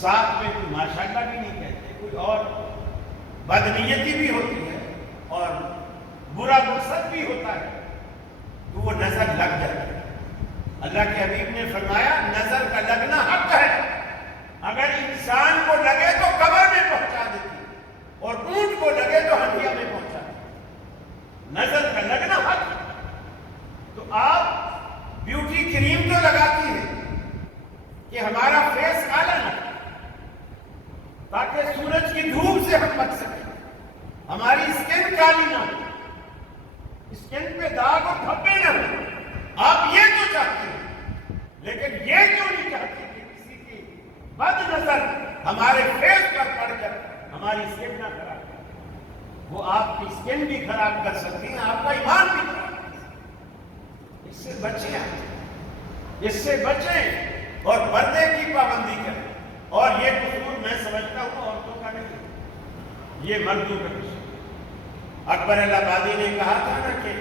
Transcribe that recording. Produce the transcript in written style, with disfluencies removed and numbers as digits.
ساتھ میں کوئی ماشاءاللہ بھی نہیں کہتے، کوئی اور بدنیتی بھی ہوتی ہے اور برا مقصد بھی ہوتا ہے، تو وہ نظر لگ جاتی ہے۔ اللہ کے حبیب نے فرمایا نظر کا لگنا حق ہے، اگر انسان کو لگے تو قبر میں پہنچا دیتی اور اونٹ کو لگے تو ہنڈیا میں پہنچا دیتی۔ نظر کا لگنا حق ہے۔ تو آپ بیوٹی کریم تو لگاتی ہے کہ ہمارا فیس کالا نہ ہو، تاکہ سورج کی دھوپ سے ہم بچ سکیں، ہماری اسکن کالی نہ ہو، اسکن پہ داغ اور دھبے نہ ہو۔ آپ یہ تو چاہتے ہیں، لیکن یہ کیوں نہیں چاہتے کہ کسی کی بد نظر ہمارے فیس پر پڑ کر ہماری اسکن نہ خراب کرے؟ وہ آپ کی اسکن بھی خراب کر سکتی ہیں، آپ کا ایمان بھی خراب کر سکتی ہیں۔ اس سے بچیں آپ، اس سے بچیں اور پردے کی پابندی کریں۔ اور یہ قصور میں سمجھتا ہوں عورتوں کا نہیں، یہ مردوں کا قصور۔ اکبر الہ آبادی نے کہا تھا نا کہ